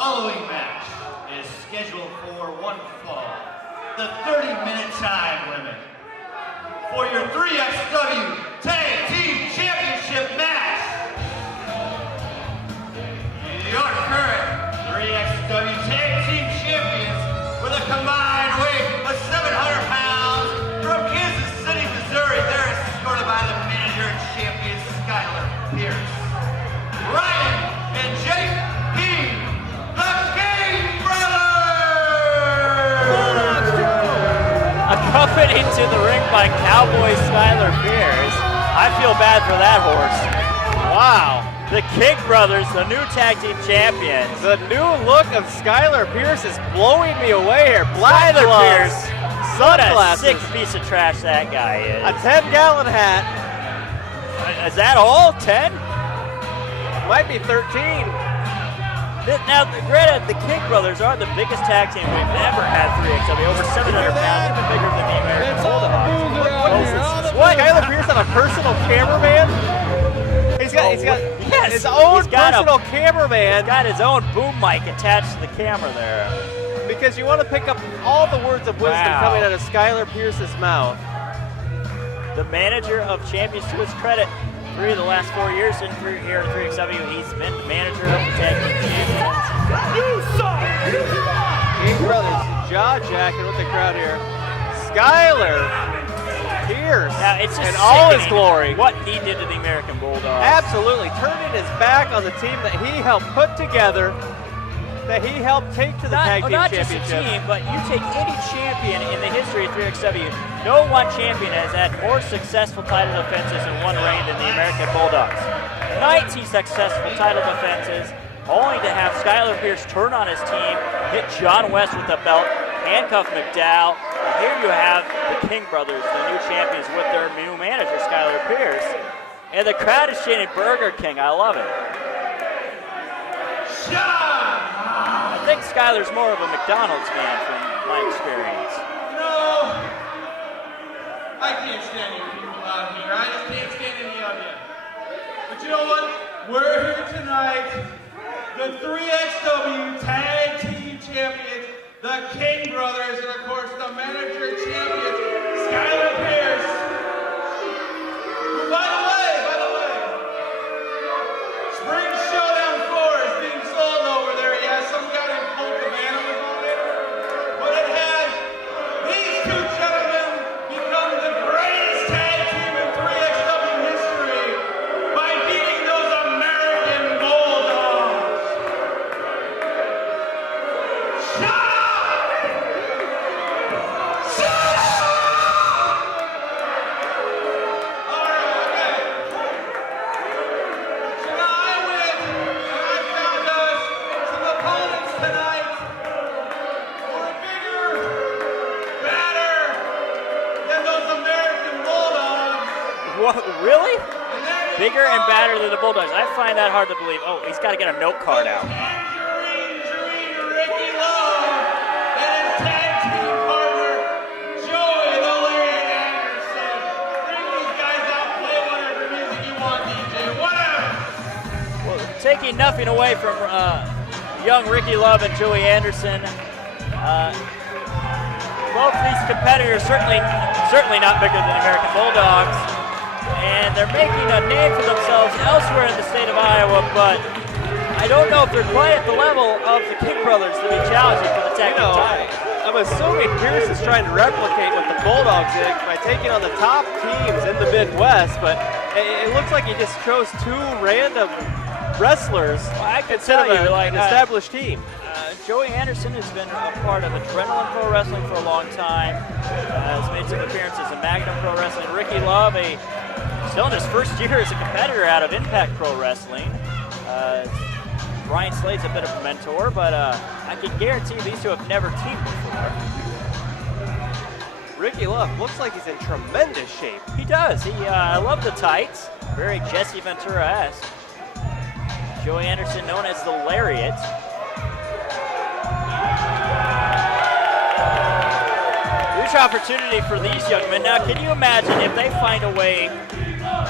following match is scheduled for one fall, the 30-minute time limit. For your 3XW Tag Team Championship match, your current 3XW Tag Team Champions with a combined weight of 700 pounds from Kansas City, Missouri. They're escorted by the manager and champion Skylar Pierce. Ryan and Jake King, the King Brothers! Accompanied to the ring by Cowboy Skylar Pierce. I feel bad for that horse. Wow. The King Brothers, the new tag team champions. The new look of Skylar Pierce is blowing me away here. Black Skylar gloves, Pierce, what a sunglasses, sick piece of trash that guy is. a 10-gallon hat. Is that all? 10? Might be 13. Now, granted, the King Brothers are the biggest tag team we've ever had 3XW, over 700 pounds, even bigger than the American Bulldogs. What? Skylar Pierce on a personal cameraman? He's got Yes, his own he's got personal cameraman. He's got his own boom mic attached to the camera there. Because you want to pick up all the words of wisdom Wow. coming out of Skylar Pierce's mouth. The manager of champions, to his credit, 3 of the last 4 years here in 3XW, he's been the manager of the tag team champions. King Brothers, jaw jacking with the crowd here. Skylar Pierce Now, it's just in all his sickening glory. what he did to the American Bulldogs. Absolutely, turning his back on the team that he helped put together, that he helped take to the tag team Not just a championship. team, but you take any champion in the history of 3XW, no one champion has had more successful title defenses in one reign than the American Bulldogs. 19 successful title defenses, only to have Skylar Pierce turn on his team, hit John West with the belt, handcuff McDowell. And here you have the King Brothers, the new champions, with their new manager, Skylar Pierce. And the crowd is chanting Burger King. I love it. I think Skylar's more of a McDonald's man from my experience. No, I can't stand you people out here. I just can't stand any of you. But you know what? We're here tonight, the 3XW Tag Team Champions, the King Brothers, and of course the manager champions, Skylar Pierce. By the way, Spring Showdown 4 is being sold over there. He has some guy named Colt Cabana was on it. But it had these two gentlemen become the greatest tag team in 3XW history by beating those American Bulldogs. Shut up! Shut up! All right, okay. So now I went and I found us some opponents tonight who are bigger, badder than those American Bulldogs. What, really? And they're Bigger and badder than the Bulldogs. I find that hard to believe. Oh, he's got to get a note card out. Tangerine Dream Ricky Love and his tag team partner, Joey the Lariat Anderson. Bring these guys out, play whatever music you want, DJ, whatever. Well, taking nothing away from young Ricky Love and Joey Anderson. Both these competitors certainly not bigger than American Bulldogs, and they're making a name for themselves elsewhere in the state of Iowa, but I don't know if they're quite at the level of the King Brothers to be challenging for the tag team title. I'm assuming Pierce is trying to replicate what the Bulldogs did by taking on the top teams in the Midwest, but it looks like he just chose 2 random wrestlers I can instead tell of you, an established team. Joey Anderson has been a part of Adrenaline Pro Wrestling for a long time. Has made some appearances in Magnum Pro Wrestling. Ricky Love, still in his first year as a competitor out of Impact Pro Wrestling. Ryan Slade's a bit of a mentor, but I can guarantee these two have never teamed before. Ricky Love looks like he's in tremendous shape. He does. I love the tights. Very Jesse Ventura-esque. Joey Anderson, known as the Lariat. Huge opportunity for these young men. Now, can you imagine if they find a way,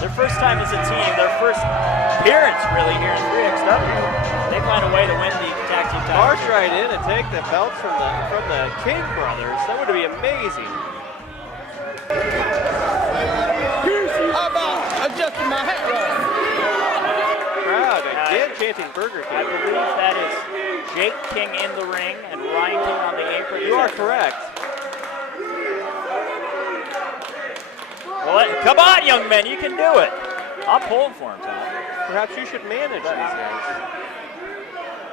their first time as a team, their first appearance really here in 3XW, they find a way to win the tag team march right in and take the belts from the King brothers. That would be amazing. How about adjusting my hat right? Crowd again chanting Burger I King. believe that is Jake King in the ring and Ryan King on the apron. You are correct. Well, come on, young men, you can do it. I'm pulling for him, Tom. Perhaps you should manage these guys.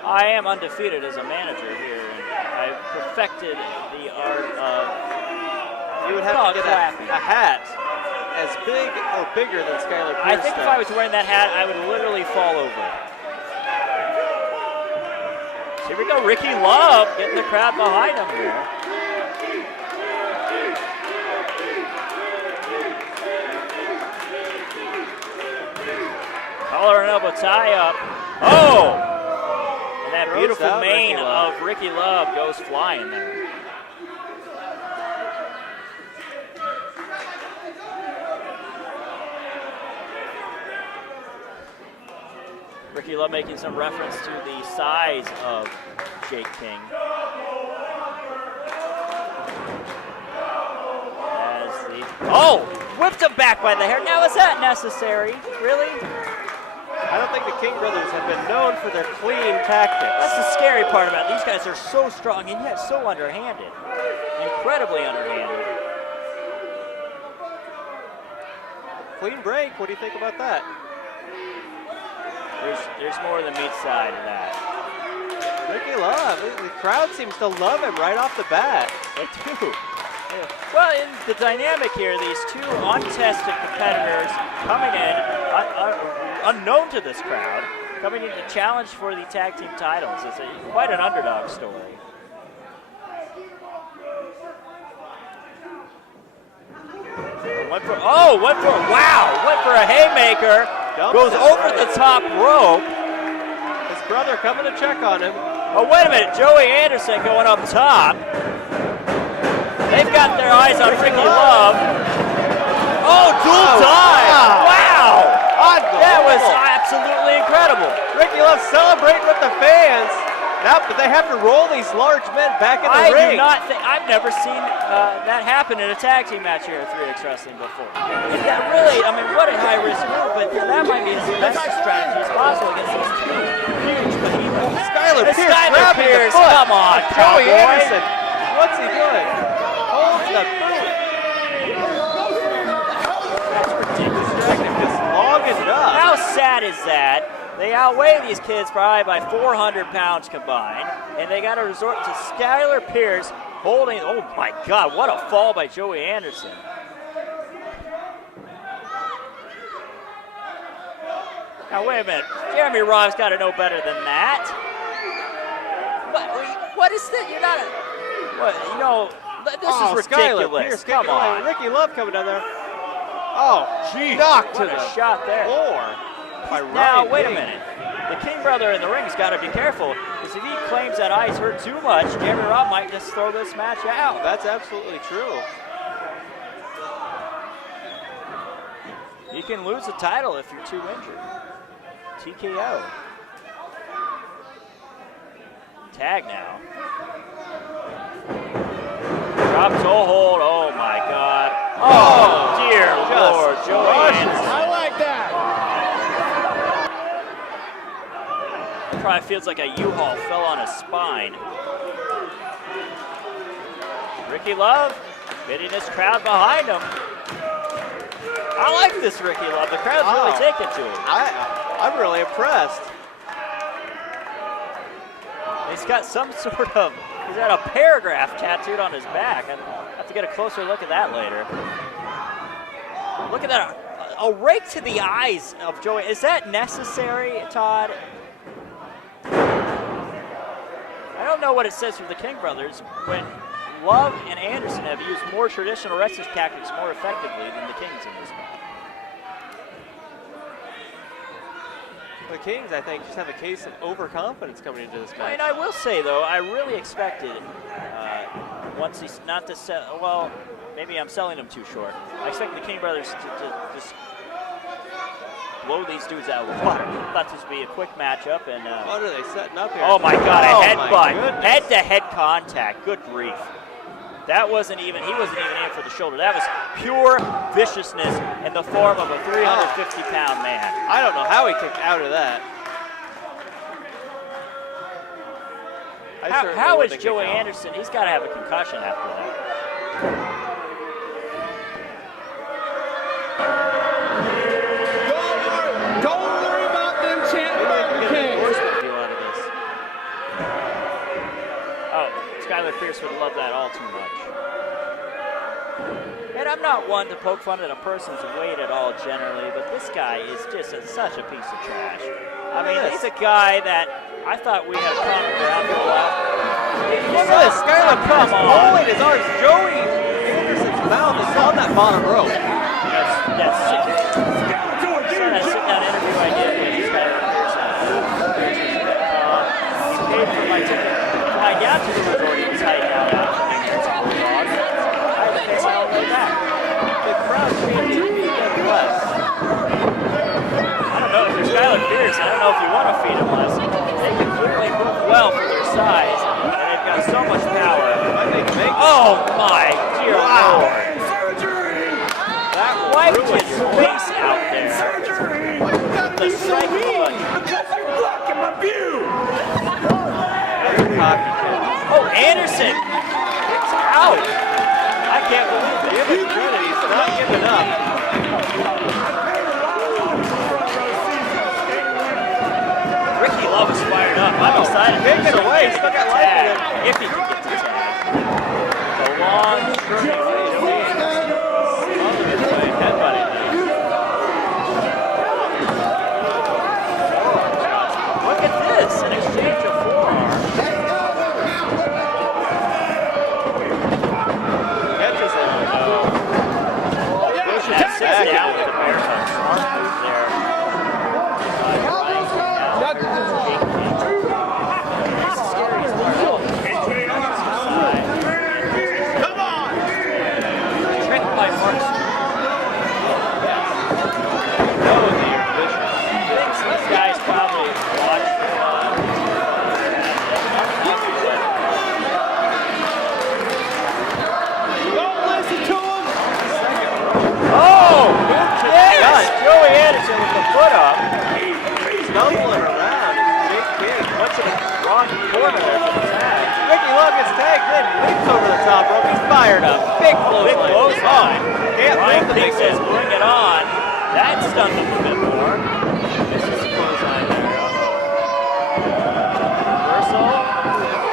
I am undefeated as a manager here, and I've perfected the art of You would have to get a hat as big or bigger than Skylar Pierce. I think if I was wearing that hat, I would literally fall over. So here we go, Ricky Love getting the crowd behind him here. Collar and elbow tie up. Oh! And that Throws beautiful out mane Ricky Love. of Ricky Love goes flying there. Ricky Love making some reference to the size of Jake King. Oh! Whipped him back by the hair. Now, is that necessary? Really? I don't think the King brothers have been known for their clean tactics. That's the scary part about it. These guys are so strong and yet so underhanded. Incredibly underhanded. Clean break. What do you think about that? There's more than meat side of that. Ricky Love. The crowd seems to love him right off the bat. They do. Well, in the dynamic here, these two untested competitors coming in, unknown to this crowd, coming in to challenge for the tag team titles. It's quite an underdog story. Went for a haymaker. Goes over the top rope. His brother coming to check on him. Oh, wait a minute. Joey Anderson going up top. They've got their eyes on Ricky Love. Oh, dual dive. Wow. That was absolutely incredible. Ricky Love celebrating with the fans. Now, but they have to roll these large men back in the ring. I've never seen that happen in a tag team match here at 3X Wrestling before. Is that really, I mean, what a high risk move, but that might be as best strategy as possible against these two huge behemoths. Skylar Pierce, come on, Joey cowboy. Anderson. What's he doing? Holds the boot. That's ridiculous. Just long enough. How sad is that? They outweigh these kids probably by 400 pounds combined, and they got to resort to Skylar Pierce holding, oh my God, what a fall by Joey Anderson. Now wait a minute, Jeremy Robb's got to know better than that. What is that? You're not this is ridiculous. Pierce, come on. Ricky Love coming down there. Oh, Jeez, knocked to what a the shot there. floor. By Now, Ryan wait a King. minute. The King brother in the ring's got to be careful, because if he claims that eyes hurt too much, Jeremy Robb might just throw this match out. That's absolutely true. You can lose the title if you're too injured. TKO. Tag now. Drops toe hold. Oh my God. Oh, dear Lord, Joey Anderson. I like that. Probably feels like a U-Haul fell on his spine. Ricky Love bidding his crowd behind him. I like this Ricky Love. The crowd's really taking to him. I'm really impressed. He's got some sort of, he's got a paragraph tattooed on his back. I'll have to get a closer look at that later. Look at that, a rake to the eyes of Joey. Is that necessary, Todd? I don't know what it says for the King brothers when Love and Anderson have used more traditional wrestling tactics more effectively than the Kings in this match. The Kings, I think, just have a case of overconfidence coming into this match. And I will say, though, I really expected once he's not to sell, well, maybe I'm selling him too short. I expect the King brothers to just blow these dudes out of the water. Thought this would be a quick matchup, and What are they setting up here? oh my God, Oh, a my headbutt, goodness. head-to-head contact. Good grief. That wasn't even, he wasn't even aiming for the shoulder. That was pure viciousness in the form of a 350-pound man. I don't know how he kicked out of that. I certainly How is wouldn't Joey kick out. Anderson? He's got to have a concussion after that. Don't worry about them chanting about the Get an king. endorsement deal out of this. Oh, Skylar Pierce would love that all too much. And I'm not one to poke fun at a person's weight at all generally, but this guy is just such a piece of trash. I mean, he's a guy that I thought we had a common ground for a while. Look at this. Skylar Pierce pulling his arms. Joey Anderson's mouth is on that bottom rope. That's sick. That sit-down interview I did with Skylar Pierce. He paid for my ticket to fly down to the resort he was hiding out at. I had to pay my own way back. The crowd chanting Midwest. I don't know if you're Skylar Pierce. I don't know if you want to feed him less. They can clearly move well for their size, and they've got so much power. I think make Oh my dear Lord! that Wiped ruin his your face out there. The strike foot. cocky kid. Oh, Anderson! It's out! I can't believe it. Give him credit. He's not giving up. Ricky Love is fired up. I'm excited. Take it away. He's still got life in him. If he can get to tag. The long string. Look at this, an exchange of forearms. Catches it. That sits down with the bear hug. Smart move there. Come on! Tricked by Mark. Thinks these guys probably watch Don't listen to him! Oh! Yes! Joey Anderson with the foot up. Stumbling around. Big King. Went to the wrong corner there for the tag. Ricky Love gets tagged in. Leaps over the top rope. He's fired up. Big Big clothesline. clothesline. Can't Ryan move the King big says, man. bring it on. That stunned him a bit more. This is a clothesline there. Reversal.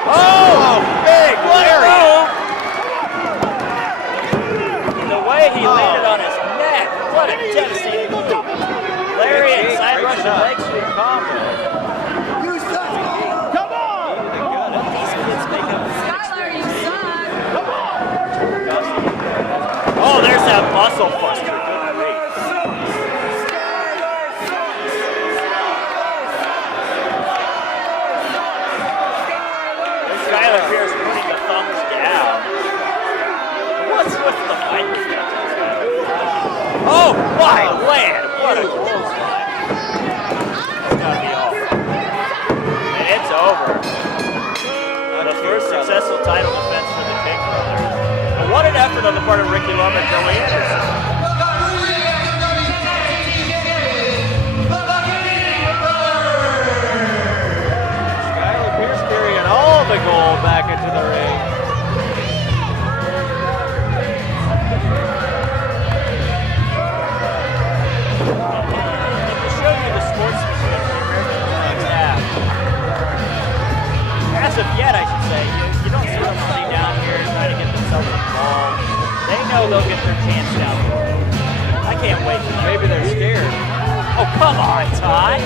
Oh! Big Larry! The way he landed on his neck. What a devastating move. Larry and side Russian leg sweep combo. Come on! These kids make up. Skylar, you suck. Oh, there's that muscle buster. Good grief. There's Skylar Pierce putting the thumbs down. What's with the microphone? Oh, my land! What a clothesline. It's gotta be off. And it's over. The first successful title defense for the King brothers. And what an effort on the part of Ricky Love and Joey Anderson. Skylar Pierce carrying all the gold back into the ring. To show you the sportsmanship the American Bulldogs have. As of yet, I should say, you don't see them running down here trying to get themselves involved. They know they'll get their chance down the road. I can't wait for that. Maybe they're scared. Oh, come on, Ty.